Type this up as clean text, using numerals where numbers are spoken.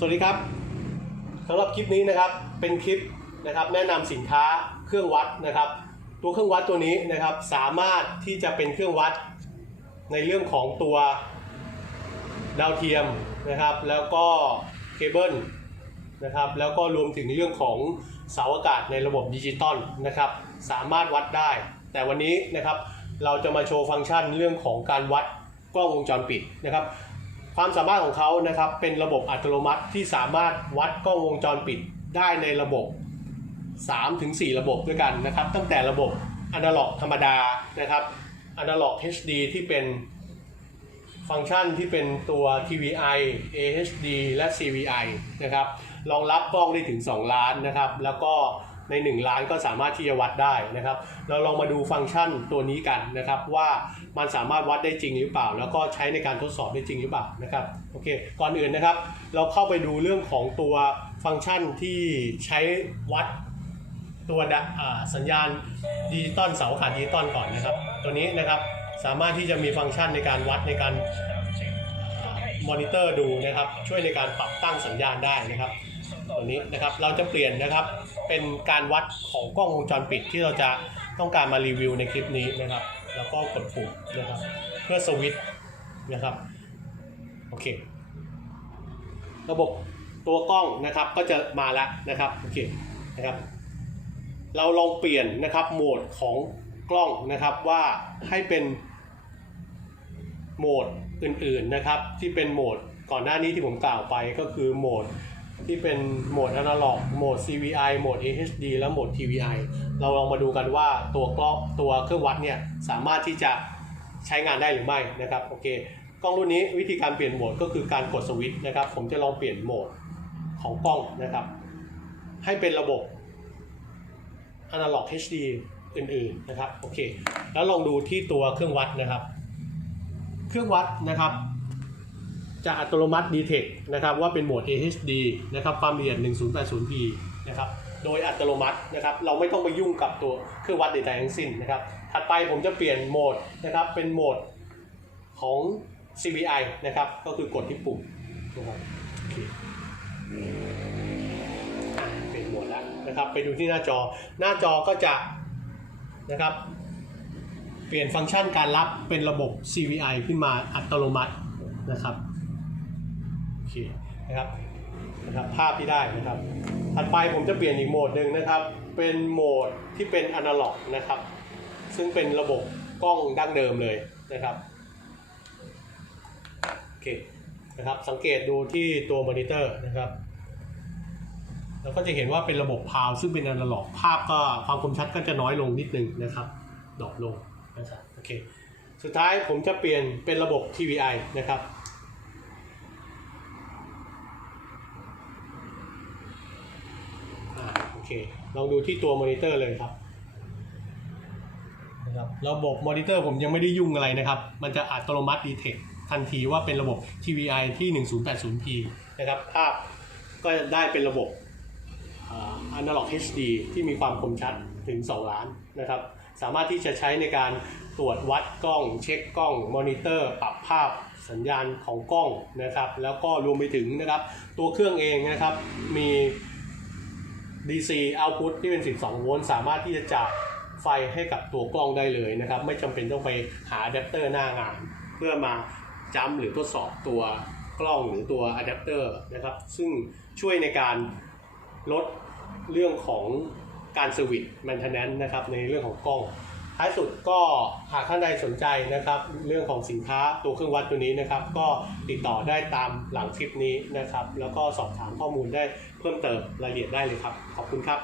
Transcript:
สวัสดีครับสำหรับคลิปนี้นะครับเป็นคลิปนะครับแนะนำสินค้าเครื่องวัดนะครับตัวเครื่องวัดตัวนี้นะครับสามารถที่จะเป็นเครื่องวัดในเรื่องของตัวดาวเทียมนะครับแล้วก็เคเบิลนะครับแล้วก็รวมถึงเรื่องของเสาอากาศในระบบดิจิตอลนะครับสามารถวัดได้แต่วันนี้นะครับเราจะมาโชว์ฟังก์ชันเรื่องของการวัดกล้องวงจรปิดนะครับความสามารถของเขานะครับเป็นระบบอัตโนมัติที่สามารถวัดกล้องวงจรปิดได้ในระบบ 3-4 ระบบด้วยกันนะครับตั้งแต่ระบบอนาล็อกธรรมดานะครับอนาล็อก HD ที่เป็นฟังก์ชันที่เป็นตัว TVI AHD และ CVI นะครับรองรับกล้องได้ถึง2ล้านนะครับแล้วก็ใน1ล้านก็สามารถที่จะวัดได้นะครับเราลองมาดูฟังก์ชันตัวนี้กันนะครับว่ามันสามารถวัดได้จริงหรือเปล่าแล้วก็ใช้ในการทดสอบได้จริงหรือเปล่านะครับโอเคก่อนอื่นนะครับเราเข้าไปดูเรื่องของตัวฟังก์ชันที่ใช้วัดตัวสัญญาณดิจิตอลเสาขาดดิจิตอลก่อนนะครับตัวนี้นะครับสามารถที่จะมีฟังก์ชันในการวัดในการมอนิเตอร์ดูนะครับช่วยในการปรับตั้งสัญญาณได้นะครับตัวนี้นะครับเราจะเปลี่ยนนะครับเป็นการวัดของกล้องวงจรปิดที่เราจะต้องการมารีวิวในคลิปนี้นะครับแล้วก็กดปุ่มนะครับเพื่อสวิตช์นะครับโอเคระบบตัวกล้องนะครับก็จะมาแล้วนะครับโอเคนะครับเราลองเปลี่ยนนะครับโหมดของกล้องนะครับว่าให้เป็นโหมดอื่นๆนะครับที่เป็นโหมดก่อนหน้านี้ที่ผมกล่าวไปก็คือโหมดที่เป็นโหมดอนาล็อกโหมด CVI โหมด AHD และโหมด TVI เราลองมาดูกันว่าตัวกล้องตัวเครื่องวัดเนี่ยสามารถที่จะใช้งานได้หรือไม่นะครับโอเคกล้องรุ่นนี้วิธีการเปลี่ยนโหมดก็คือการกดสวิตช์นะครับผมจะลองเปลี่ยนโหมดของกล้องนะครับให้เป็นระบบ Analog HD อื่นๆนะครับโอเคแล้วลองดูที่ตัวเครื่องวัดนะครับเครื่องวัดนะครับจะอัตโนมัติ detect นะครับว่าเป็นโหมด AHD นะครับความละเอียด 1080p นะครับโดยอัตโนมัตินะครับเราไม่ต้องไปยุ่งกับตัวเครื่องวัดใดๆทั้งสิ้นนะครับถัดไปผมจะเปลี่ยนโหมดนะครับเป็นโหมดของ CVI นะครับก็คือกดที่ปุ่มนะครับโอเคเปลี่ยนโหมดแล้วนะครับไปดูที่หน้าจอก็จะนะครับเปลี่ยนฟังก์ชันการรับเป็นระบบ CVI ขึ้นมาอัตโนมัตินะครับโอเคนะครับภาพที่ได้นะครับถัดไปผมจะเปลี่ยนอีกโหมดหนึ่งนะครับเป็นโหมดที่เป็นอนาล็อกนะครับซึ่งเป็นระบบกล้องดั้งเดิมเลยนะครับโอเคนะครับสังเกตดูที่ตัวมอนิเตอร์นะครับแล้วก็จะเห็นว่าเป็นระบบพาวซึ่งเป็นอนาล็อกภาพก็ความคมชัดก็จะน้อยลงนิดนึงนะครับดรอปลงนะครับโอเคสุดท้ายผมจะเปลี่ยนเป็นระบบ TVI นะครับโอเคลองดูที่ตัวมอนิเตอร์เลยครับนะครับระบบมอนิเตอร์ผมยังไม่ได้ยุ่งอะไรนะครับมันจะอัตโนมัติ detect ทันทีว่าเป็นระบบ TVI ที่ 1080p นะครับภาพก็ได้เป็นระบบ Analog HD ที่มีความคมชัดถึง2ล้านนะครับสามารถที่จะใช้ในการตรวจวัดกล้องเช็คกล้องมอนิเตอร์ปรับภาพสัญญาณของกล้องนะครับแล้วก็รวมไปถึงนะครับตัวเครื่องเองนะครับมี DC output ที่เป็น12โวลต์สามารถที่จะจ่ายไฟให้กับตัวกล้องได้เลยนะครับไม่จำเป็นต้องไปหาอะแดปเตอร์หน้างานเพื่อมาจัมป์หรือทดสอบตัวกล้องหรือตัวอะแดปเตอร์นะครับซึ่งช่วยในการลดเรื่องของการเซอร์วิสแมนเทนแนนซ์นะครับในเรื่องของกล้องท้ายสุดก็หากท่านใดสนใจนะครับเรื่องของสินค้าตัวเครื่องวัดตัวนี้นะครับก็ติดต่อได้ตามหลังคลิปนี้นะครับแล้วก็สอบถามข้อมูลได้เพิ่มเติมรายละเอียดได้เลยครับขอบคุณครับ